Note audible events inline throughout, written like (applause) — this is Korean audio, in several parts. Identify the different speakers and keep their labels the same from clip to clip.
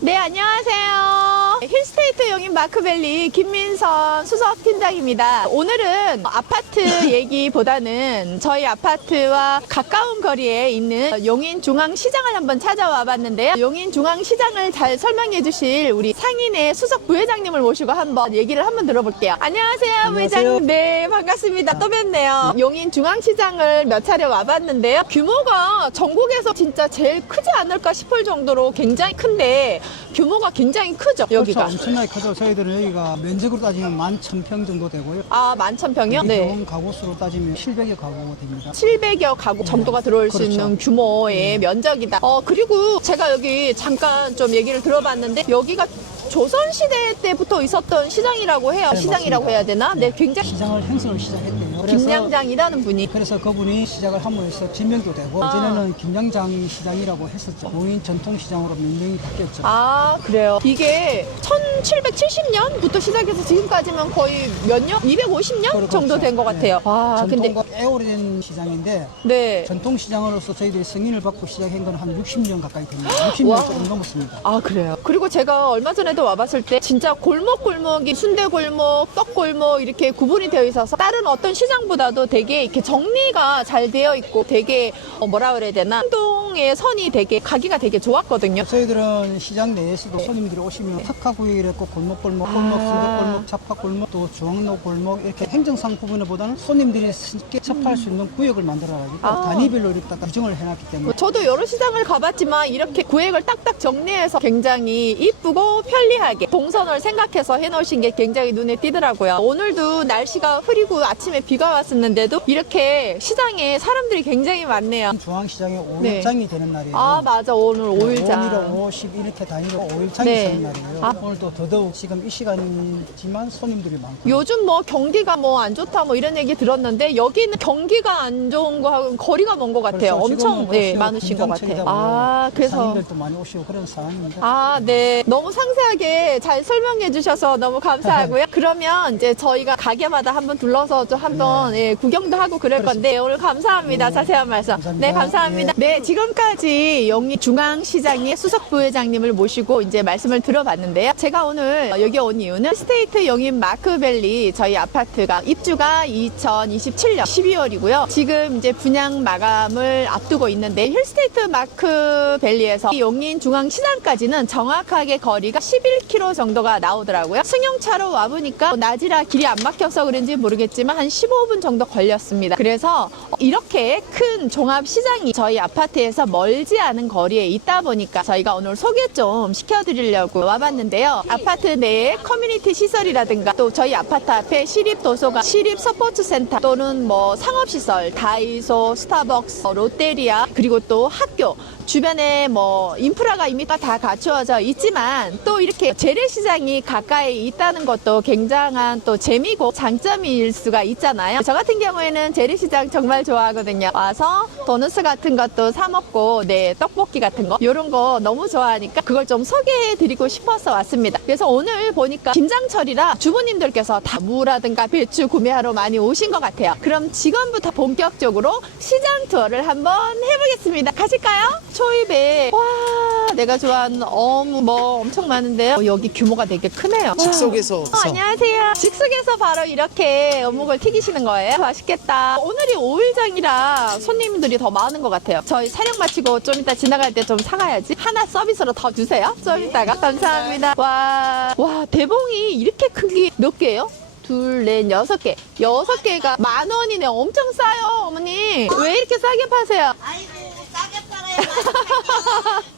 Speaker 1: 네, 안녕하세요. 용인 마크밸리 김민선 수석 팀장입니다. 오늘은 아파트 (laughs) 얘기보다는 저희 아파트와 가까운 거리에 있는 용인 중앙시장을 한번 찾아와 봤는데요. 용인 중앙시장을 잘 설명해 주실 우리 상인의 수석 부회장님을 모시고 한번 얘기를 한번 들어볼게요. 안녕하세요,
Speaker 2: 안녕하세요.
Speaker 1: 부회장님. 네, 반갑습니다. 또 뵙네요. 용인 중앙시장을 몇 차례 와봤는데요. 규모가 전국에서 진짜 제일 크지 않을까 싶을 정도로 굉장히 큰데 규모가 굉장히 크죠, 여기가.
Speaker 2: 그렇죠. 엄청나게 크죠. 저희들은 여기가 면적으로 따지면 만 천 평 정도 되고요.
Speaker 1: 아, 만천 평이요? 네.
Speaker 2: 네. 가구 수로 따지면 700여 가구 됩니다.
Speaker 1: 700여 가구 정도가 들어올 수
Speaker 2: 그렇죠.
Speaker 1: 있는 규모의 면적이다. 어, 그리고 제가 여기 잠깐 좀 얘기를 들어봤는데 여기가 조선시대 때부터 있었던 시장이라고 해요.
Speaker 2: 네,
Speaker 1: 시장이라고
Speaker 2: 맞습니다.
Speaker 1: 해야 되나? 네, 굉장히
Speaker 2: 시장을 행성을 시작했대요. 그래서
Speaker 1: 김양장이라는 분이
Speaker 2: 그래서 그분이 시작을 함으로써 지명도 되고
Speaker 1: 아.
Speaker 2: 이전에는 김양장 시장이라고 했었죠. 용인 전통 시장으로 명명이 바뀌었죠.
Speaker 1: 아, 그래요. 이게 1770년부터 시작해서 지금까지면 거의 몇 년? 250년
Speaker 2: 그렇죠.
Speaker 1: 정도 된것
Speaker 2: 네.
Speaker 1: 같아요. 와, 근데
Speaker 2: 전통과 꽤 오래된 시장인데
Speaker 1: 네.
Speaker 2: 전통 시장으로서 저희들이 승인을 받고 시작한 건 한 60년 가까이 됩니다. 60년
Speaker 1: 와.
Speaker 2: 조금 넘었습니다.
Speaker 1: 아 그래요. 그리고 제가 얼마 전에도 와봤을 때 진짜 골목 골목이 순대 골목, 떡 골목 이렇게 구분이 되어 있어서 다른 어떤 시장 보다도 되게 이렇게 정리가 잘 되어 있고 되게 어, 뭐라 그래야 되나? 행동 의 선이 되게 가기가 되게 좋았거든요.
Speaker 2: 저희들은 시장 내에서도 손님들이 오시면 특화 구역이랬고 골목골목, 골목,
Speaker 1: 아.
Speaker 2: 순대골목, 잡화골목, 또 중앙로 골목 이렇게 행정상 부분보다는 손님들이 쉽게 접할 수 있는 구역을 만들어가지고
Speaker 1: 아.
Speaker 2: 단위별로 이렇게 딱 규정을 해놨기 때문에
Speaker 1: 저도 여러 시장을 가봤지만 이렇게 구획을 딱딱 정리해서 굉장히 이쁘고 편리하게 동선을 생각해서 해놓으신 게 굉장히 눈에 띄더라고요. 오늘도 날씨가 흐리고 아침에 비가 왔었는데도 이렇게 시장에 사람들이 굉장히 많네요.
Speaker 2: 중앙시장에
Speaker 1: 네.
Speaker 2: 5일장이 되는 날이에요.
Speaker 1: 아 맞아 오늘 5일장
Speaker 2: 5일장. 5, 10 이렇게 단위로 5일장이
Speaker 1: 네.
Speaker 2: 되는 날이에요.
Speaker 1: 아.
Speaker 2: 오늘도 더더욱 지금 이 시간이지만 손님들이 많고
Speaker 1: 요즘 뭐 경기가 뭐 안 좋다 뭐 이런 얘기 들었는데 여기는 경기가 안 좋은 거하고 거리가 먼 것 같아요.
Speaker 2: 그렇죠.
Speaker 1: 엄청 네,
Speaker 2: 혹시
Speaker 1: 많으신 것 같아요. 아 그래서
Speaker 2: 상인들도 많이 오시고 그런 상황입니다.
Speaker 1: 아, 네. 너무 상세하게 잘 설명해 주셔서 너무 감사하고요. (laughs) 그러면 이제 저희가 가게마다 한번 둘러서 좀 한번 예, 구경도 하고 그럴 건데 오늘 감사합니다.
Speaker 2: 네.
Speaker 1: 자세한 말씀.
Speaker 2: 감사합니다.
Speaker 1: 네, 감사합니다. 네, 지금 까지 영리 중앙시장의 수석 부회장님을 모시고 이제 말씀을 들어봤는데요. 제가 오늘 여기 온 이유는 스테이트 영인 마크밸리 저희 아파트가 입주가 2027년 12월이고요. 지금 이제 분양 마감을 앞두고 있는데 힐스테이트 마크밸리에서 용인 중앙시장까지는 정확하게 거리가 11km 정도가 나오더라고요. 승용차로 와보니까 낮이라 길이 안 막혀서 그런지 모르겠지만 한 15분 정도 걸렸습니다. 그래서 이렇게 큰 종합시장이 저희 아파트에서 멀지 않은 거리에 있다 보니까 저희가 오늘 소개 좀 시켜드리려고 와봤는데요. 아파트 내에 커뮤니티 시설이라든가 또 저희 아파트 앞에 시립 도서관, 시립스포츠센터 또는 뭐 상업시설, 다이소, 스타벅스, 어, 롯데리아 그리고 또 학교 주변에 뭐 인프라가 이미 다 갖추어져 있지만 또 이렇게 재래시장이 가까이 있다는 것도 굉장한 또 재미고 장점일 수가 있잖아요. 저 같은 경우에는 재래시장 정말 좋아하거든요. 와서 도너스 같은 것도 사 먹고 네 떡볶이 같은 거 이런 거 너무 좋아하니까 그걸 좀 소개해드리고 싶어서 왔습니다. 그래서 오늘 보니까 김장철이라 주부님들께서 다 무라든가 배추 구매하러 많이 오신 것 같아요. 그럼 지금부터 본격적으로 시장 투어를 한번 해보겠습니다. 가실까요? 초입에 와 내가 좋아하는 어묵 뭐 엄청 많은데요. 어, 여기 규모가 되게 크네요.
Speaker 3: 즉석에서
Speaker 1: 어, 안녕하세요. 즉석에서 바로 이렇게 어묵을 튀기시는 거예요? 맛있겠다. 오늘이 5일장이라 손님들이 더 많은 것 같아요. 저희 촬영 마치고 좀 이따 지나갈 때 좀 사가야지. 하나 서비스로 더 주세요. 좀 이따가. 감사합니다. 와, 와, 대봉이 이렇게 큰게몇 개예요? 둘, 넷, 여섯 개. 여섯 개가 만 원이네. 엄청 싸요, 어머니. 왜 이렇게 싸게 파세요?
Speaker 4: 아이고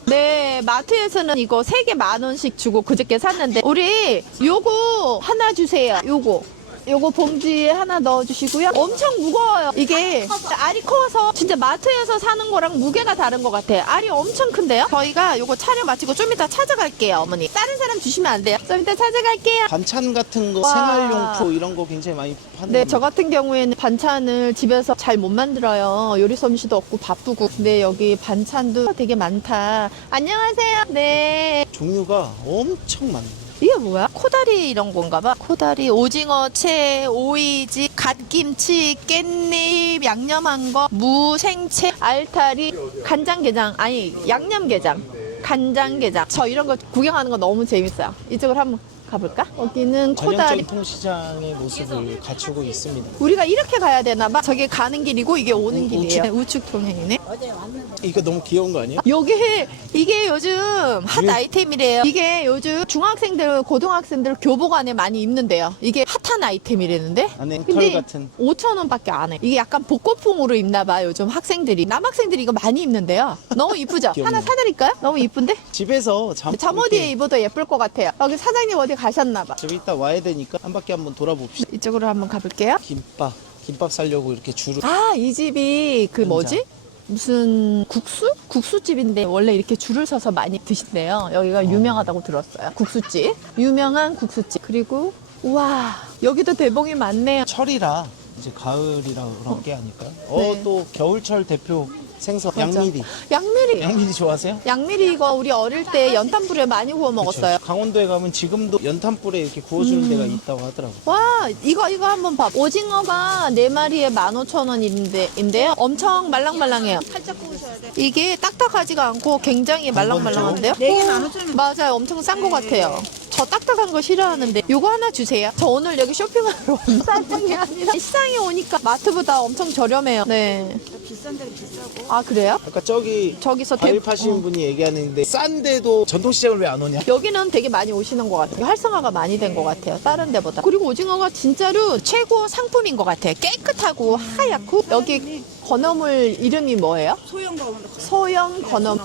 Speaker 1: 네, 마트에서는 이거 세 개 만 원씩 주고 그저께 샀는데 우리 요거 하나 주세요. 요거. 요거 봉지에 하나 넣어주시고요. 엄청 무거워요. 이게 알이 커서 진짜 마트에서 사는 거랑 무게가 다른 것 같아요. 알이 엄청 큰데요? 저희가 요거 촬영 마치고 좀 이따 찾아갈게요, 어머니. 다른 사람 주시면 안 돼요. 좀 이따 찾아갈게요.
Speaker 3: 반찬 같은 거
Speaker 1: 와.
Speaker 3: 생활용품 이런 거 굉장히 많이 파는
Speaker 1: 네. 저 같은 경우에는 반찬을 집에서 잘 못 만들어요. 요리 솜씨도 없고 바쁘고. 근데 여기 반찬도 되게 많다. 안녕하세요. 네.
Speaker 3: 종류가 엄청 많아요.
Speaker 1: 이게 뭐야? 코다리 이런 건가 봐. 코다리, 오징어, 채, 오이지, 갓김치, 깻잎, 양념한 거, 무, 생채, 알타리, 간장게장, 아니, 양념게장. 간장게장. 저 이런 거 구경하는 거 너무 재밌어요. 이쪽으로 한번 가볼까? 여기는 코다리.
Speaker 3: 통시장의 모습을 갖추고 있습니다.
Speaker 1: 우리가 이렇게 가야 되나 봐. 저게 가는 길이고 이게 오는
Speaker 3: 우-
Speaker 1: 길이에요.
Speaker 3: 우측.
Speaker 1: 우측 통행이네.
Speaker 3: 이거 너무 귀여운 거 아니에요?
Speaker 1: 여기 이게 요즘 핫
Speaker 3: 예.
Speaker 1: 아이템이래요. 이게 요즘 중학생들, 고등학생들 교복 안에 많이 입는데요. 이게 핫한 아이템이라는데.
Speaker 3: 안에 털 같은
Speaker 1: 5천 원밖에 안 해. 이게 약간 복고풍으로 입나 봐. 요즘 학생들이. 남학생들이 이거 많이 입는데요. 너무 이쁘죠? (laughs)
Speaker 3: 귀엽네요.
Speaker 1: 하나 사드릴까요? 너무 이쁜데?
Speaker 3: 집에서 잠,
Speaker 1: 잠옷에 입어도 예쁠 것 같아요. 여기 사장님 어디 가셨나 봐.
Speaker 3: 집에 있다 와야 되니까 한 바퀴 한번 돌아봅시다.
Speaker 1: 이쪽으로 한번 가볼게요.
Speaker 3: 김밥 김밥 살려고 이렇게 줄을
Speaker 1: 아, 이 집이 그. 뭐지? 무슨 국수? 국수집인데 원래 이렇게 줄을 서서 많이 드신대요. 여기가 유명하다고 들었어요. 국수집. 유명한 국수집. 그리고 우와, 여기도 대봉이 많네요.
Speaker 3: 철이라 이제 가을이라 그런 게 아닐까요? 어
Speaker 1: 네.
Speaker 3: 또 겨울철 대표 생선
Speaker 1: 맞아.
Speaker 3: 양미리.
Speaker 1: 양미리.
Speaker 3: 양미리 좋아하세요?
Speaker 1: 양미리 이거 우리 어릴 때 연탄불에 많이 구워 먹었어요.
Speaker 3: 그쵸. 강원도에 가면 지금도 연탄불에 이렇게 구워주는
Speaker 1: 음.
Speaker 3: 데가 있다고 하더라고.
Speaker 1: 와, 이거, 이거 한번 봐. 오징어가 네 마리에 15,000원인데, 인데요. 엄청 말랑말랑해요. 이게 딱딱하지가 않고 굉장히 말랑말랑한데요?
Speaker 4: 네개 만오천
Speaker 1: 맞아요. 엄청 싼 것 같아요. 저 딱딱한 거 싫어하는데 요거 하나 주세요. 저 오늘 여기 쇼핑하러 왔는데 싼게 아니라 시장에 오니까 마트보다 엄청 저렴해요. 네.
Speaker 4: 비싼 데는 비싸고.
Speaker 1: 아 그래요?
Speaker 3: 아까 저기
Speaker 1: 저기서 대-
Speaker 3: 과일 파시는
Speaker 1: 어.
Speaker 3: 분이 얘기하는데 싼데도 전통시장을 왜 안 오냐?
Speaker 1: 여기는 되게 많이 오시는 것 같아요. 활성화가 많이 된 것 같아요. 다른 데보다. 그리고 오징어가 진짜로 최고 상품인 것 같아요. 깨끗하고 하얗고 여기 건어물 이름이 뭐예요?
Speaker 4: 소형 가면
Speaker 1: 소형 건어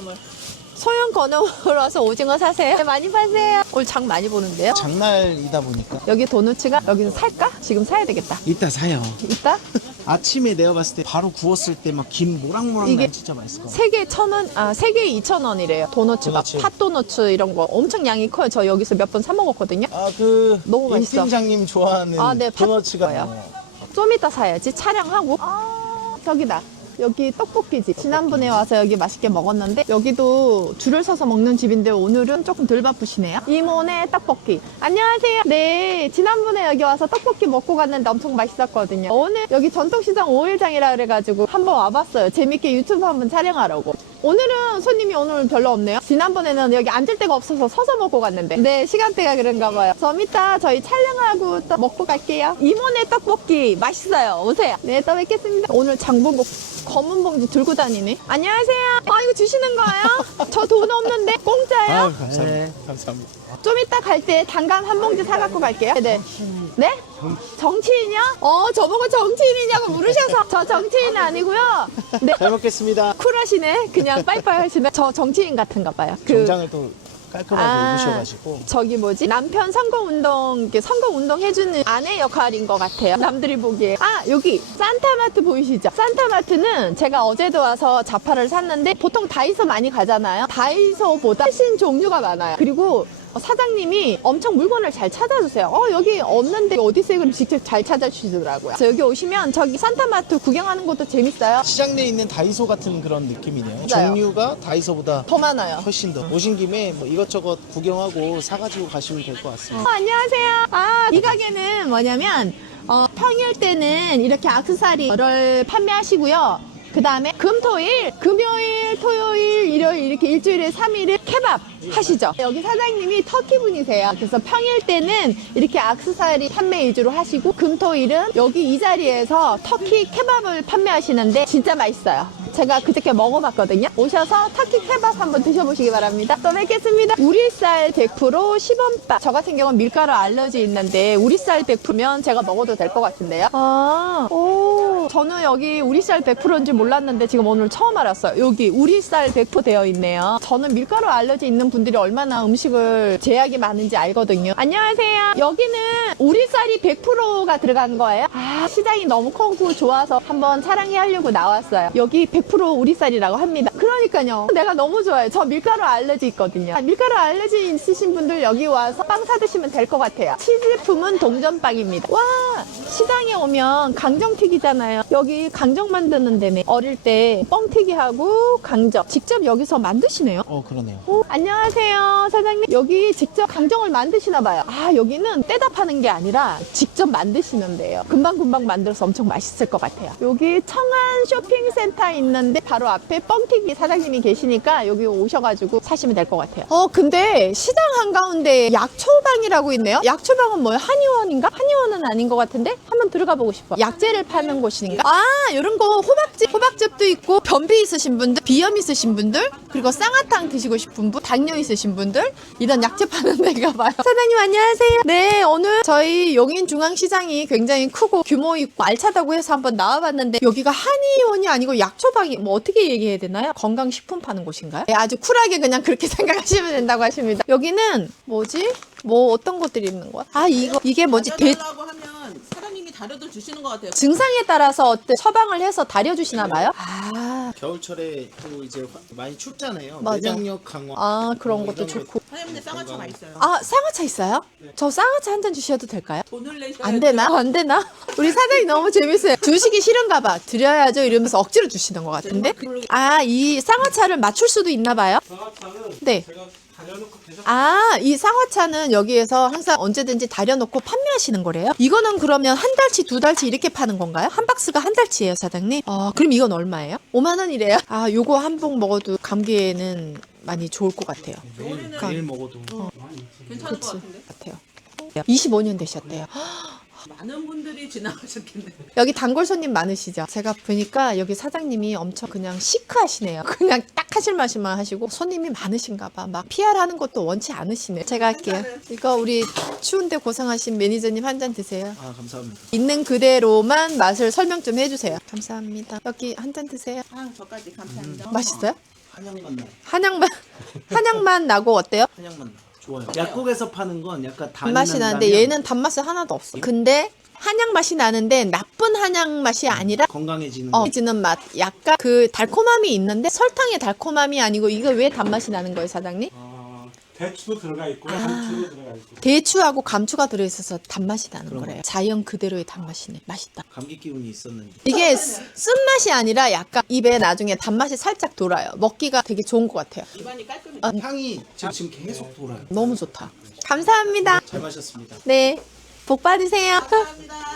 Speaker 1: 소형 건어물어서 오징어 사세요. 네, 많이 파세요. 오늘 장 많이 보는데요.
Speaker 3: 장날이다 보니까
Speaker 1: 여기 도너츠가 여기서 살까? 지금 사야 되겠다.
Speaker 3: 이따 사요.
Speaker 1: 이따 (laughs)
Speaker 3: 아침에 내가 봤을 때 바로 구웠을 때 막 김 모락모락
Speaker 1: 이게
Speaker 3: 나 진짜 맛있을 것 같아.
Speaker 1: 세개천 원, 아, 세 개에 이천 원이래요. 도너츠. 팥도너츠 이런 거 엄청 양이 커요. 저 여기서 몇 번 사 먹었거든요.
Speaker 3: 아그
Speaker 1: 너무 맛있어.
Speaker 3: 팀장님 좋아하는
Speaker 1: 아, 네,
Speaker 3: 도너츠가 나와요.
Speaker 1: 좀 이따 사야지. 촬영하고. 아, 저기다. 여기 떡볶이집. 지난번에 와서 여기 맛있게 먹었는데 여기도 줄을 서서 먹는 집인데 오늘은 조금 덜 바쁘시네요. 이모네 떡볶이. 안녕하세요. 네, 지난번에 여기 와서 떡볶이 먹고 갔는데 엄청 맛있었거든요. 오늘 여기 전통시장 5일장이라 그래가지고 한번 와봤어요. 재밌게 유튜브 한번 촬영하려고. 오늘은 손님이 오늘 별로 없네요. 지난번에는 여기 앉을 데가 없어서 서서 먹고 갔는데. 네, 시간대가 그런가 봐요. 좀 이따 저희 촬영하고 또 먹고 갈게요. 이모네 떡볶이 맛있어요. 오세요. 네, 또 뵙겠습니다. 오늘 장보고 검은 봉지 들고 다니네. 안녕하세요. 아, 이거 주시는 거예요? (laughs) 저 돈 없는데 공짜예요?
Speaker 3: 아유, 감사합니다. 감사합니다.
Speaker 1: 좀 이따 갈 때 단감 한 봉지 사갖고 갈게요. 네. 네? 정치인이요? 어, 저보고 정치인이냐고 물으셔서 저 정치인 아니고요. 네.
Speaker 3: 잘 먹겠습니다.
Speaker 1: 쿨하시네. 그냥 빠이빠이 하시네. 저 정치인 같은가 봐요. 그
Speaker 3: 정장을 또 깔끔하게
Speaker 1: 아,
Speaker 3: 입으셔가지고
Speaker 1: 저기 뭐지 남편 선거운동 선거운동 해주는 아내 역할인 것 같아요 남들이 보기에 아 여기 산타마트 보이시죠 산타마트는 제가 어제도 와서 자파를 샀는데 보통 다이소 많이 가잖아요 다이소보다 훨씬 종류가 많아요 그리고 사장님이 엄청 물건을 잘 찾아주세요. 어, 여기 없는데 어디 있어요? 그럼 직접 잘 찾아주시더라고요. 그래서 여기 오시면 저기 산타마트 구경하는 것도 재밌어요.
Speaker 3: 시장 내에 있는 다이소 같은 그런 느낌이네요.
Speaker 1: 맞아요.
Speaker 3: 종류가 다이소보다
Speaker 1: 더 많아요.
Speaker 3: 훨씬 더 오신 김에 뭐 이것저것 구경하고 사가지고 가시면 될 것 같습니다.
Speaker 1: 어, 안녕하세요. 아, 이 가게는 뭐냐면, 어, 평일 때는 이렇게 악세사리를 판매하시고요. 그 다음에 금, 토, 일, 금요일, 토요일, 일요일 이렇게 일주일에 3일을 케밥 하시죠. 여기 사장님이 터키 분이세요. 그래서 평일 때는 이렇게 악세사리 판매 위주로 하시고 금, 토, 일은 여기 이 자리에서 터키 케밥을 판매하시는데 진짜 맛있어요. 제가 그저께 먹어봤거든요. 오셔서 터키 케밥 한번 드셔보시기 바랍니다. 또 뵙겠습니다. 우리쌀 100% 10원밥. 저 같은 경우는 밀가루 알러지 있는데 우리쌀 100%면 제가 먹어도 될 것 같은데요. 아, 오. 저는 여기 우리 쌀 100%인지 몰랐는데 지금 오늘 처음 알았어요. 여기 우리 쌀 100% 되어 있네요. 저는 밀가루 알러지 있는 분들이 얼마나 음식을 제약이 많은지 알거든요. 안녕하세요. 여기는 우리 쌀이 100%가 들어간 거예요. 아, 시장이 너무 크고 좋아서 한번 촬영해 하려고 나왔어요. 여기 100% 우리 쌀이라고 합니다. 그러니까요. 내가 너무 좋아요. 저 밀가루 알러지 있거든요. 아, 밀가루 알러지 있으신 분들 여기 와서 빵 사드시면 될 것 같아요. 치즈품은 동전빵입니다. 와, 시장에 오면 강정튀기잖아요. 많아요. 여기 강정 만드는 데네. 어릴 때 뻥튀기 하고 강정 직접 여기서 만드시네요.
Speaker 3: 어 그러네요.
Speaker 1: 오, 안녕하세요, 사장님. 여기 직접 강정을 만드시나 봐요. 아, 여기는 떼다 파는 게 아니라 직접 만드시는 데요. 금방 금방 만들어서 엄청 맛있을 것 같아요. 여기 청안 쇼핑센터 있는데 바로 앞에 뻥튀기 사장님이 계시니까 여기 오셔가지고 사시면 될 것 같아요. 어, 근데 시장 한가운데 약초방이라고 있네요. 약초방은 뭐예요? 한의원인가? 한의원은 아닌 것 같은데? 한번 들어가 보고 싶어. 약재를 파는 곳 인가? 아, 이런 거 호박즙, 호박즙도 있고 변비 있으신 분들, 비염 있으신 분들, 그리고 쌍화탕 드시고 싶은 분, 당뇨 있으신 분들 이런 약재 파는 데가 (laughs) 봐요. 사장님 안녕하세요. 네, 오늘 저희 용인 중앙시장이 굉장히 크고 규모 있고 알차다고 해서 한번 나와봤는데 여기가 한의원이 아니고 약초방이 뭐 어떻게 얘기해야 되나요? 건강식품 파는 곳인가요? 네, 아주 쿨하게 그냥 그렇게 (laughs) 생각하시면 된다고 하십니다. 여기는 뭐지? 뭐 어떤 것들이 있는 거야? 아 이거 이게 뭐지? 대,
Speaker 4: 다려도 주시는 것 같아요.
Speaker 1: 증상에 따라서 어때 처방을 해서 다려주시나 봐요? 아,
Speaker 3: 겨울철에 또 이제 화- 많이 춥잖아요.
Speaker 1: 맞아.
Speaker 3: 면역력 강화.
Speaker 1: 아 그런 것도
Speaker 3: 이런
Speaker 1: 좋고.
Speaker 4: 사장님들 쌍화차가 있어요.
Speaker 1: 아 쌍화차 있어요? 저 쌍화차 한 잔 주셔도 될까요?
Speaker 4: 돈을 내셔야
Speaker 1: 안 되나? 안 되나? 우리 사장님 너무 재밌어요. 주시기 싫은가 봐. 드려야죠 이러면서 억지로 주시는 것 같은데? 아, 이 쌍화차를 맞출 수도 있나 봐요? 네. 아, 이 쌍화차는 여기에서 항상 언제든지 다려놓고 판매하시는 거래요? 이거는 그러면 한 달치, 두 달치 이렇게 파는 건가요? 한 박스가 한 달치예요, 사장님? 어, 그럼 이건 얼마예요? 5만 원이래요? 아, 요거 한 봉 먹어도 감기에는 많이 좋을 것 같아요.
Speaker 3: 매일,
Speaker 1: 그러니까.
Speaker 3: 매일 먹어도
Speaker 4: 괜찮을 것
Speaker 1: 그치.
Speaker 4: 같은데.
Speaker 1: 같아요. 25년 되셨대요.
Speaker 4: 많은 분들이 지나가셨겠네.
Speaker 1: 여기 단골 손님 많으시죠? 제가 보니까 여기 사장님이 엄청 그냥 시크하시네요. (laughs) 그냥 딱 하실 말씀만 하시고 손님이 많으신가 봐. 막 PR 하는 것도 원치 않으시네. 제가 할게요. 이거 우리 추운데 고생하신 매니저님 한 잔 드세요.
Speaker 3: 아 감사합니다.
Speaker 1: 있는 그대로만 맛을 설명 좀 해주세요. 감사합니다. 여기 한 잔 드세요.
Speaker 4: 아, 저까지 감사합니다.
Speaker 1: 맛있어요?
Speaker 3: 한약만 나.
Speaker 1: 한약만 한약만 나고 어때요?
Speaker 3: 한약만 나. 좋아요. 약국에서 파는 건 약간 단이
Speaker 1: 단맛이 나는데
Speaker 3: 난다면
Speaker 1: 얘는 단맛이 하나도 없어. 근데 한약 맛이 나는데 나쁜 한약 맛이 아니라
Speaker 3: 건강해지는
Speaker 1: 어,
Speaker 3: 거.
Speaker 1: 지는 맛. 약간 그 달콤함이 있는데 설탕의 달콤함이 아니고 이거 왜 단맛이 나는 거예요, 사장님?
Speaker 5: 어, 대추도 들어가 있고 감추도 들어가 있고
Speaker 1: 대추하고 감추가 들어있어서 단맛이 나는
Speaker 3: 그런
Speaker 1: 거래요. 자연 그대로의 단맛이네. 맛있다.
Speaker 3: 감기 기운이 있었는데.
Speaker 1: 이게 쓰- 쓴맛이 아니라 약간 입에 나중에 단맛이 살짝 돌아요. 먹기가 되게 좋은 것 같아요.
Speaker 4: 입안이 깔끔해.
Speaker 1: 어.
Speaker 3: 향이 지금, 지금 계속 돌아요.
Speaker 1: 너무 좋다. 감사합니다.
Speaker 3: 잘 마셨습니다.
Speaker 1: 네. 복 받으세요.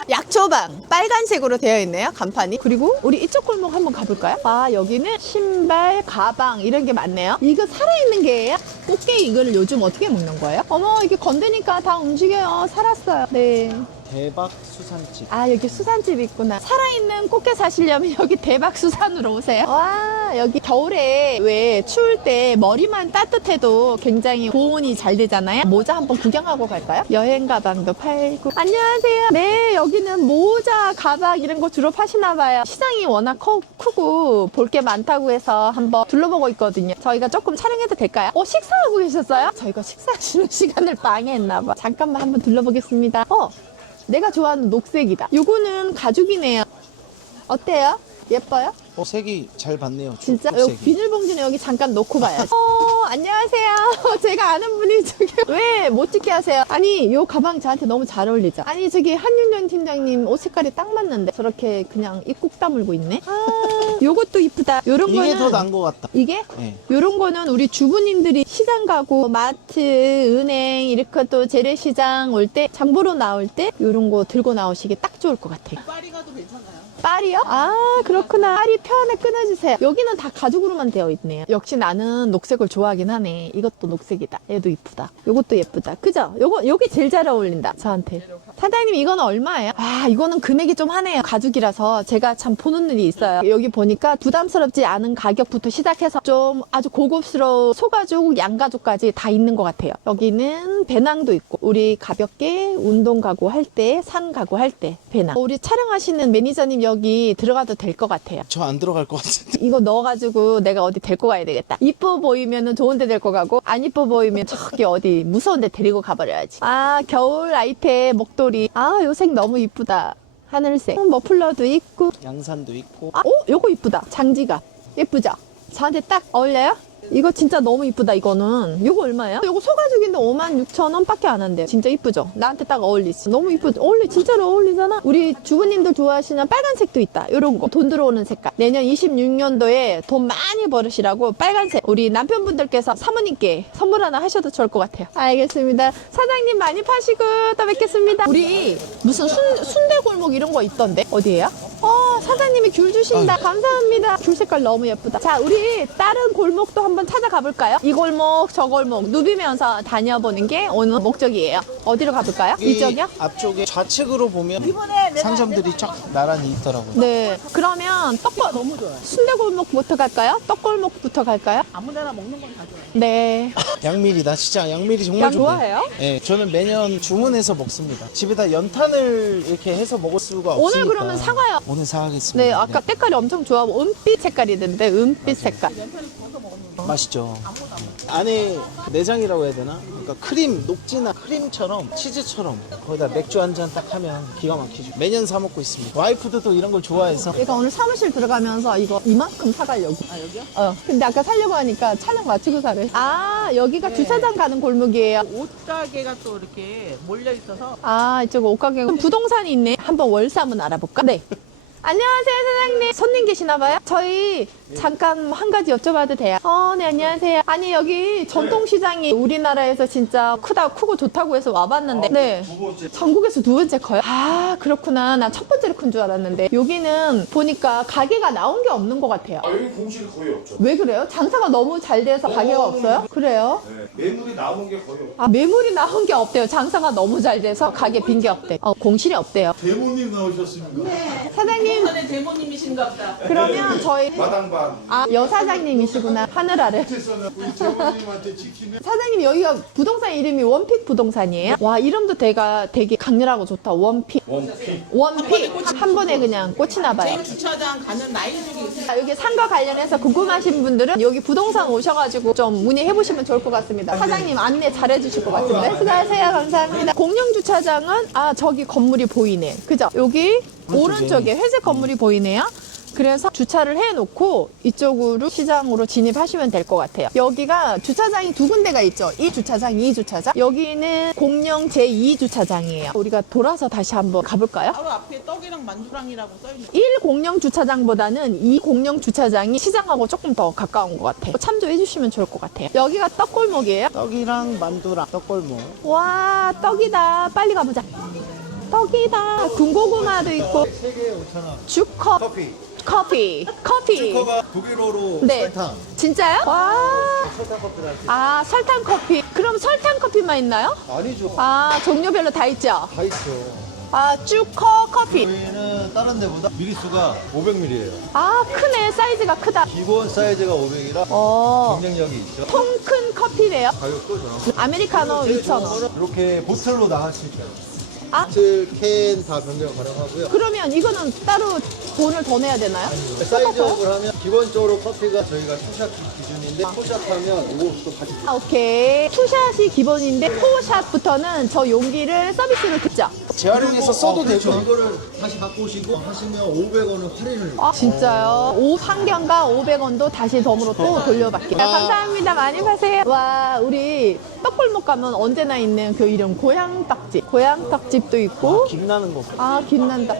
Speaker 1: 약초방 빨간색으로 되어 있네요 간판이 그리고 우리 이쪽 골목 한번 가볼까요? 아 여기는 신발, 가방 이런 게 많네요 이거 살아있는 게예요? 꽃게 이거를 요즘 어떻게 먹는 거예요? 어머 이게 건드니까 다 움직여요 살았어요 네.
Speaker 3: 대박 수산집.
Speaker 1: 아 여기 수산집 있구나. 살아있는 꽃게 사시려면 여기 대박 수산으로 오세요. 와 여기 겨울에 왜 추울 때 머리만 따뜻해도 굉장히 보온이 잘 되잖아요. 모자 한번 구경하고 갈까요? 여행 가방도 팔고. 안녕하세요. 네 여기는 모자 가방 이런 거 주로 파시나 봐요. 시장이 워낙 커, 크고 볼 게 많다고 해서 한번 둘러보고 있거든요. 저희가 조금 촬영해도 될까요? 어 식사하고 계셨어요? 저희가 식사하시는 (laughs) 시간을 방해했나 봐. 잠깐만 한번 둘러보겠습니다. 어 내가 좋아하는 녹색이다. 요거는 가죽이네요. 어때요? 예뻐요?
Speaker 3: 어, 색이 잘 봤네요.
Speaker 1: 진짜? 여기 비닐봉지는 여기 잠깐 놓고 봐요. (laughs) 어, 안녕하세요. (laughs) 제가 아는 분이 저기 (laughs) 왜 못 찍게 하세요? 아니, 요 가방 저한테 너무 잘 어울리죠? 아니, 저기 한윤정 팀장님 옷 색깔이 딱 맞는데 저렇게 그냥 입국 다물고 있네? 아, 요것도 이쁘다. 요런
Speaker 3: 이게
Speaker 1: 거는
Speaker 3: 더난것 같다.
Speaker 1: 이게?
Speaker 3: 네.
Speaker 1: 요런 거는 우리 주부님들이 시장 가고 마트, 은행 이렇게 또 재래시장 올 때 장보러 나올 때 요런 거 들고 나오시기 딱 좋을 것 같아요.
Speaker 4: 파리 가도 괜찮아요.
Speaker 1: 빨이요? 아 그렇구나. 빨이 표 하나 끊어주세요. 여기는 다 가죽으로만 되어 있네요. 역시 나는 녹색을 좋아하긴 하네. 이것도 녹색이다. 얘도 이쁘다. 요것도 예쁘다. 그죠? 요거 요게 제일 잘 어울린다. 저한테. 사장님 이거는 얼마예요? 아 이거는 금액이 좀 하네요. 가죽이라서 제가 참 보는 일이 있어요. 여기 보니까 부담스럽지 않은 가격부터 시작해서 좀 아주 고급스러운 소가죽, 양가죽까지 다 있는 것 같아요. 여기는 배낭도 있고 우리 가볍게 운동 가고 할 때, 산 가고 할 때 배낭. 우리 촬영하시는 매니저님 여기 들어가도 될 것 같아요.
Speaker 3: 저 안 들어갈 것 같은데.
Speaker 1: 이거 넣어가지고 내가 어디 데리고 가야 되겠다. 이뻐 보이면은 좋은 데 데리고 가고, 안 이뻐 보이면 저기 어디 무서운 데 데리고 가버려야지. 아, 겨울 아이템 목도리. 아, 요색 너무 이쁘다. 하늘색. 어, 머플러도 있고.
Speaker 3: 양산도 있고.
Speaker 1: 아, 오, 요거 이쁘다. 장지가. 예쁘죠? 저한테 딱 어울려요? 이거 진짜 너무 이쁘다 이거는. 이거 얼마예요? 이거 소가죽인데 5만 6천 원밖에 안 한대요. 진짜 이쁘죠? 나한테 딱 어울리지. 너무 이쁘죠? 어울리 진짜로 어울리잖아? 우리 주부님들 좋아하시는 빨간색도 있다. 이런 거. 돈 들어오는 색깔. 내년 26년도에 돈 많이 벌으시라고 빨간색. 우리 남편분들께서 사모님께 선물 하나 하셔도 좋을 것 같아요. 알겠습니다. 사장님 많이 파시고 또 뵙겠습니다. 우리 무슨 순, 순대골목 이런 거 있던데? 어디에요? 어 사장님이 귤 주신다 감사합니다 귤 색깔 너무 예쁘다 자 우리 다른 골목도 한번 찾아가 볼까요? 이 골목 저 골목 누비면서 다녀보는 게 오늘 목적이에요 어디로 가볼까요?
Speaker 3: 이
Speaker 1: 이쪽이요?
Speaker 3: 앞쪽에 좌측으로 보면 상점들이 쫙 나란히 있더라고요.
Speaker 1: 네 그러면 떡골 너무 좋아요 순대골목부터 갈까요? 떡골목부터 갈까요?
Speaker 4: 아무데나 먹는 건 다 좋아요.
Speaker 1: 네 (laughs)
Speaker 3: 양미리다 진짜 양미리 정말
Speaker 1: 양
Speaker 3: 좋아요.
Speaker 1: 좋아해요?
Speaker 3: 네, 저는 매년 주문해서 먹습니다. 집에다 연탄을 이렇게 해서 먹을 수가 없으니까.
Speaker 1: 오늘 그러면 사가요
Speaker 3: 오늘 사가겠습니다.
Speaker 1: 네 아까 때깔이 엄청 좋아하고 은빛 색깔이던데 은빛 색깔
Speaker 3: 맛있죠. 안에 내장이라고 해야 되나? 그러니까 크림, 녹진한 크림처럼 치즈처럼 거기다 맥주 한 잔 딱 하면 기가 막히죠. 매년 사 먹고 있습니다. 와이프도 또 이런 걸 좋아해서
Speaker 1: 얘가 오늘 사무실 들어가면서 이거 이만큼 사가려고.
Speaker 4: 아 여기요?
Speaker 1: 어. 근데 아까 사려고 하니까 촬영 마치고 사래. 아, 여기가 주차장 가는 골목이에요.
Speaker 4: 옷가게가 또 이렇게 몰려 있어서
Speaker 1: 아, 이쪽 옷가게. 그럼 부동산이 있네. 한번 월세 한번 알아볼까? 네. 안녕하세요, 사장님. 손님 계시나 봐요? 저희 잠깐 한 가지 여쭤봐도 돼요? 어, 네, 안녕하세요. 아니, 여기 전통시장이 우리나라에서 진짜 크다, 크고 좋다고 해서 와봤는데. 네. 전국에서 두 번째 커요? 아, 그렇구나. 난첫 번째로 큰 줄 알았는데. 여기는 보니까 가게가 나온 게 없는 것 같아요.
Speaker 6: 아, 여기 공실이 거의 없죠.
Speaker 1: 왜 그래요? 장사가 너무 잘 돼서 가게가 없어요? 그래요?
Speaker 6: 네, 매물이 나온 게 거의 없죠.
Speaker 1: 아, 매물이 나온 게 없대요. 장사가 너무 잘 돼서 가게 빈 게 없대. 어, 공실이 없대요.
Speaker 6: 대모님 나오셨습니까?
Speaker 1: 사장님,
Speaker 4: 부산의 대모님이신가 보다.
Speaker 1: 그러면 저희
Speaker 6: 마당반.
Speaker 1: 아 여사장님이시구나 하늘 아래
Speaker 6: 우리 대모님한테 지키면
Speaker 1: 사장님 여기가 부동산 이름이 원픽 부동산이에요? 와 이름도 되게 되게 강렬하고 좋다 원픽
Speaker 6: 원피.
Speaker 1: 원픽 한 번에 그냥 꽂히나 봐요
Speaker 4: 제 주차장 가는 라인 중에 있어요.
Speaker 1: 아, 여기 산과 관련해서 궁금하신 분들은 여기 부동산 오셔가지고 좀 문의해 보시면 좋을 것 같습니다. 사장님 안내 잘해 주실 것 같은데. 수고하세요. 감사합니다. 공영 주차장은 아 저기 건물이 보이네. 그죠? 여기 오른쪽에 회색 건물이 보이네요. 그래서 주차를 해놓고 이쪽으로 시장으로 진입하시면 될 것 같아요. 여기가 주차장이 두 군데가 있죠. 이 주차장, 이 주차장. 여기는 공영 제2 주차장이에요. 우리가 돌아서 다시 한번 가볼까요?
Speaker 4: 바로 앞에 떡이랑 만두랑이라고 써있는
Speaker 1: 1 공영 주차장보다는 2 공영 주차장이 시장하고 조금 더 가까운 것 같아요. 참조해 주시면 좋을 것 같아요. 여기가 떡골목이에요.
Speaker 3: 떡이랑 만두랑 떡골목.
Speaker 1: 와, 떡이다. 빨리 가보자. 떡이다. 군고구마도 있고.
Speaker 7: 3개에 5,000원.
Speaker 1: 주컵.
Speaker 7: 커피.
Speaker 1: 커피. 커피.
Speaker 7: 커가 독일어로
Speaker 1: 네.
Speaker 7: 설탕.
Speaker 1: 진짜요? 와.
Speaker 7: 설탕 할수
Speaker 1: 아, 설탕 커피. 그럼 설탕 커피만 있나요?
Speaker 7: 아니죠.
Speaker 1: 아, 종류별로 다 있죠?
Speaker 7: 다 있죠.
Speaker 1: 아, 쭈커 커피.
Speaker 7: 저희는 다른 데보다 미리수가 500ml예요.
Speaker 1: 아, 크네. 사이즈가 크다.
Speaker 7: 기본 사이즈가 500이라
Speaker 1: 어.
Speaker 7: 경쟁력이 있죠.
Speaker 1: 통큰 커피래요.
Speaker 7: 가격도 저렴.
Speaker 1: 아메리카노
Speaker 7: 제일 좋은
Speaker 1: 2,000원.
Speaker 7: 거는 이렇게 보틀로 나갈 수 있어요.
Speaker 1: 아.
Speaker 7: 보틀, 캔다 변경 가능하고요.
Speaker 1: 그러면 이거는 따로 돈을 더 내야 되나요?
Speaker 7: 사이즈업을 하면 기본적으로 커피가 저희가 투샷 기준인데 투샷하면 이것도 같이
Speaker 1: 아, 오케이. 투샷이 기본인데 포샷부터는 저 용기를 서비스로 듣죠.
Speaker 3: 재활용해서 써도
Speaker 7: 어, 그렇죠.
Speaker 3: 되고.
Speaker 7: 이거를 다시 바꾸시고 하시면 500원은 할인을
Speaker 1: 아, 진짜요? 옷한 경과 500원도 다시 덤으로 또 돌려받기. 자, 감사합니다. 많이 파세요. 와, 우리 떡골목 가면 언제나 있는 그 이름 고향 떡집. 고향 떡집 도 있고.
Speaker 3: 김나는 거.
Speaker 1: 아, 김난다.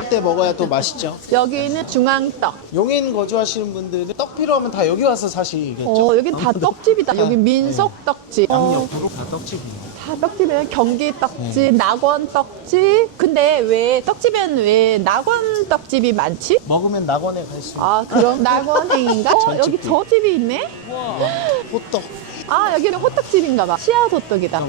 Speaker 3: 그때 먹어야 또 맛있죠.
Speaker 1: 여기는 중앙떡.
Speaker 3: 용인 거주하시는 분들은 떡 필요하면 다 여기 와서 사시겠죠?
Speaker 1: 어, 여긴 다 떡집이다. 여기 민속 떡집. 어,
Speaker 3: 양옆으로 다 떡집이에요.
Speaker 1: 다 떡집이에요. 경기 떡집, 낙원 떡집. 근데 왜 떡집엔 왜 낙원 떡집이 많지?
Speaker 3: 먹으면 낙원에 갈 수 있는
Speaker 1: 아, 그럼 낙원행인가? (laughs) 어, 여기 저 집이 있네?
Speaker 3: 호떡.
Speaker 1: 아, 여기는 호떡집인가 봐. 씨앗 호떡이다.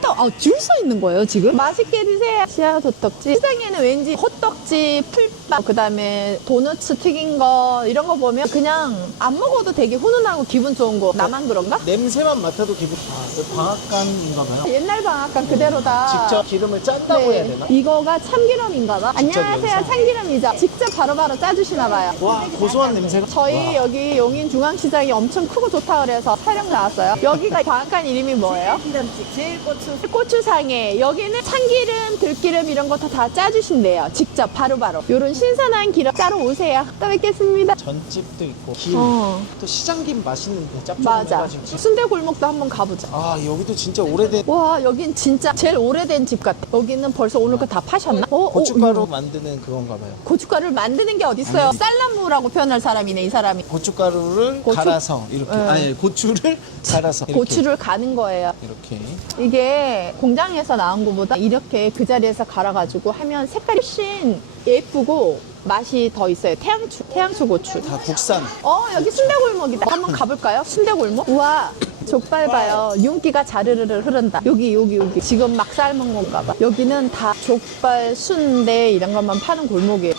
Speaker 1: 호떡, 아, 줄 서 있는 거예요, 지금? 맛있게 드세요. 씨앗 호떡집. 시장에는 왠지 호떡집, 풀 빵, 그 다음에 도너츠 튀긴 거, 이런 거 보면 그냥 안 먹어도 되게 훈훈하고 기분 좋은 거. 나만 그런가?
Speaker 3: 냄새만 맡아도 기분. 아, 그 방앗간인가 봐요.
Speaker 1: 옛날 방앗간 그대로다.
Speaker 3: 직접 기름을 짠다고 해야
Speaker 1: 네,
Speaker 3: 되나?
Speaker 1: 이거가 참기름인가 봐. 안녕하세요. 참기름이죠. 직접 바로바로 짜주시나 봐요.
Speaker 3: 와 고소한 냄새가.
Speaker 1: 저희 여기 용인 중앙시장이 엄청 크고 좋다 그래서 촬영 나왔어요. 여기가 (laughs) 방앗간 이름이 뭐예요?
Speaker 4: 기름집 제일 고추.
Speaker 1: 고추상에 여기는 참기름, 들기름 이런 거다 짜주신대요. 직접 바로바로. 요런 신선한 기름 따러 오세요. 또 뵙겠습니다.
Speaker 3: 전집도 있고 김.
Speaker 1: 어,
Speaker 3: 또 시장김 맛있는데 짭조름
Speaker 1: 맞아.
Speaker 3: 해가지고.
Speaker 1: 순대 골목도 한번 가보자.
Speaker 3: 아 여기도 진짜 오래된
Speaker 1: 와, 여긴 진짜 제일 오래된 집 같아. 여기는 벌써 오늘 거 다 파셨나? 어, 어,
Speaker 3: 고춧가루
Speaker 1: 음.
Speaker 3: 만드는 그건가 봐요.
Speaker 1: 고춧가루를 만드는 게 어딨어요? 쌀나무라고 표현할 사람이네, 이 사람이.
Speaker 3: 고춧가루를
Speaker 1: 고추-
Speaker 3: 갈아서 이렇게
Speaker 1: 네.
Speaker 3: 아니 고추를 (laughs) 갈아서 이렇게.
Speaker 1: 고추를 가는 거예요.
Speaker 3: 이렇게
Speaker 1: 이게 공장에서 나온 것보다 이렇게 그 자리에서 갈아가지고 하면 색깔이 훨씬 예쁘고 맛이 더 있어요. 태양추, 태양추 고추.
Speaker 3: 다 국산.
Speaker 1: 어, 여기 순대골목이다. 한번 가볼까요? 순대골목? 우와, 족발 봐요. 윤기가 자르르르 흐른다. 여기, 여기, 여기. 지금 막 삶은 건가 봐. 여기는 다 족발, 순대 이런 것만 파는 골목이에요.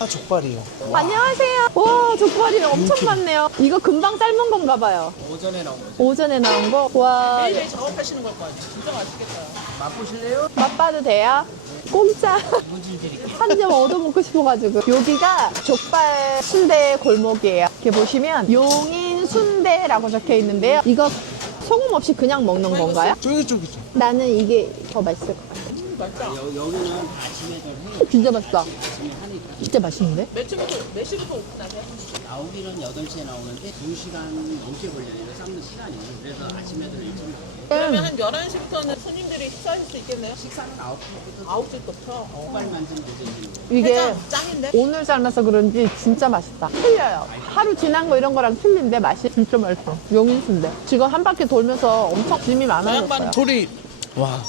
Speaker 3: 아 족발이요.
Speaker 1: 안녕하세요. 와, 족발이 엄청 많네요. 이거 금방 삶은 건가 봐요.
Speaker 3: 오전에 나온 거죠.
Speaker 1: 오전에 나온 거. 와,
Speaker 4: 매일매일 작업하시는 걸 거야. 진짜 맛있겠다.
Speaker 1: 맛봐도 돼요? 공짜. 한점 얻어먹고 싶어가지고. 여기가 족발 순대 골목이에요. 이렇게 보시면 용인 순대라고 적혀 있는데요. 이거 소금 없이 그냥 먹는 건가요?
Speaker 3: 쫄깃쫄깃죠.
Speaker 1: 나는 이게 더 맛있을 것 같아. 여기는 진짜 맛있다. 진짜 맛있는데?
Speaker 4: 몇 시부터 몇 시부터 오픈하세요?
Speaker 8: 나오기는 8시에 나오는데 2시간 넘게 걸려요. 사는 시간이. 그래서 아침에도 일찍 나와요.
Speaker 4: 그러면 한 11시부터는 손님들이 식사하실 수 있겠네요?
Speaker 8: 식사는 9시부터
Speaker 4: 9시부터.
Speaker 8: 족발 만드는 데서
Speaker 1: 이게
Speaker 4: 해장 짱인데?
Speaker 1: 오늘 잘라서 그런지 진짜 맛있다. 틀려요. 하루 지난 거 이런 거랑 틀린데 맛이 진짜 맛있어. 용인 순대. 지금 한 바퀴 돌면서 엄청 짐이 많아졌어요.
Speaker 3: 소리 와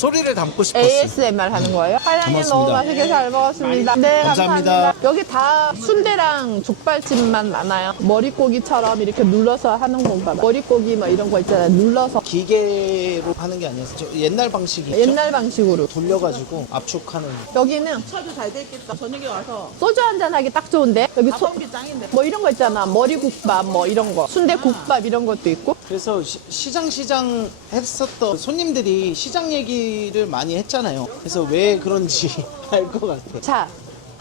Speaker 3: 소리를 담고 싶었어요.
Speaker 1: ASMR 하는 거예요? 사장님
Speaker 3: 고맙습니다.
Speaker 1: 너무 맛있게 잘 먹었습니다. 네, 감사합니다.
Speaker 3: 감사합니다.
Speaker 1: 여기 다 순대랑 족발집만 많아요. 머릿고기처럼 이렇게 눌러서 하는 건가 봐. 머릿고기 뭐 이런 거 있잖아요. 눌러서
Speaker 3: 기계로 하는 게 아니어서 저 옛날 방식이 있죠.
Speaker 1: 옛날 방식으로.
Speaker 3: 돌려가지고 압축하는.
Speaker 1: 여기는
Speaker 4: 차도 잘 돼 있겠다. 저녁에 와서
Speaker 1: 소주 한잔 하기 딱 좋은데 여기 소,
Speaker 4: 가성비 짱인데.
Speaker 1: 뭐 이런 거 있잖아. 머리국밥 뭐 이런 거. 순대국밥 이런 것도 있고.
Speaker 3: 그래서 시, 장 시장 했었던 손님들이 시장 얘기를 많이 했잖아요. 그래서 왜 그런지 (laughs) 알 것 같아.
Speaker 1: 자,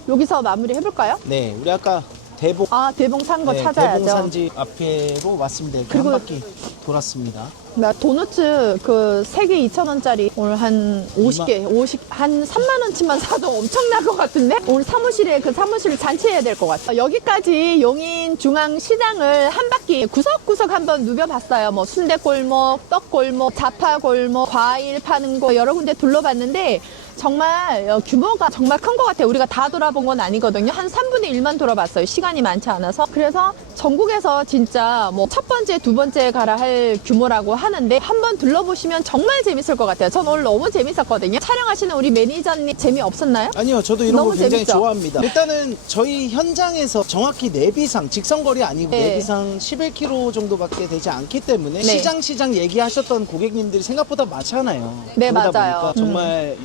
Speaker 1: 여기서 마무리 해볼까요?
Speaker 3: 네, 우리 아까 대봉
Speaker 1: 아, 대봉 산 거
Speaker 3: 네,
Speaker 1: 찾아야죠.
Speaker 3: 대봉 산지 앞에로 왔습니다. 이렇게
Speaker 1: 그리고-
Speaker 3: 한 바퀴 돌았습니다.
Speaker 1: 나 도너츠 그 3개 2,000원짜리 오늘 한 50개, 50, 한 3만원치만 사도 엄청날 것 같은데? 오늘 사무실에 그 사무실을 잔치해야 될 것 같아. 여기까지 용인 중앙시장을 한 바퀴 구석구석 한번 누벼봤어요. 뭐 순대골목, 떡골목, 자파골목, 과일 파는 거 여러 군데 둘러봤는데 정말 어, 규모가 정말 큰 것 같아요. 우리가 다 돌아본 건 아니거든요. 한 3분의 1만 돌아봤어요. 시간이 많지 않아서. 그래서 전국에서 진짜 뭐 첫 번째, 두 번째 가라 할 규모라고 하는데 한번 둘러보시면 정말 재밌을 것 같아요. 전 오늘 너무 재밌었거든요. 촬영하시는 우리 매니저님 재미없었나요?
Speaker 3: 아니요, 저도 이런 거 굉장히
Speaker 1: 재밌죠?
Speaker 3: 좋아합니다. 일단은 저희 현장에서 정확히 내비상, 직선거리 아니고
Speaker 1: 네.
Speaker 3: 내비상 11km 정도밖에 되지 않기 때문에
Speaker 1: 네.
Speaker 3: 시장 시장 얘기하셨던 고객님들이 생각보다 많잖아요.
Speaker 1: 네, 맞아요.
Speaker 3: 정말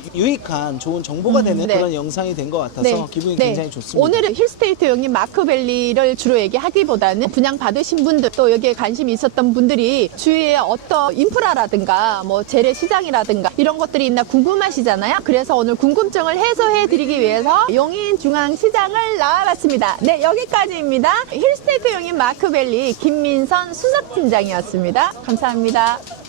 Speaker 3: 유익한 좋은 정보가 되는
Speaker 1: 네.
Speaker 3: 그런 영상이 된 것 같아서 기분이
Speaker 1: 네.
Speaker 3: 굉장히 좋습니다.
Speaker 1: 오늘은 힐스테이트 용인 마크밸리를 주로 얘기하기보다는 분양 받으신 분들 또 여기에 관심이 있었던 분들이 주위에 어떤 인프라라든가 뭐 재래 시장이라든가 이런 것들이 있나 궁금하시잖아요. 그래서 오늘 궁금증을 해소해 드리기 위해서 용인 중앙 시장을 나와봤습니다. 네, 여기까지입니다. 힐스테이트 용인 마크밸리 김민선 수석팀장이었습니다. 감사합니다.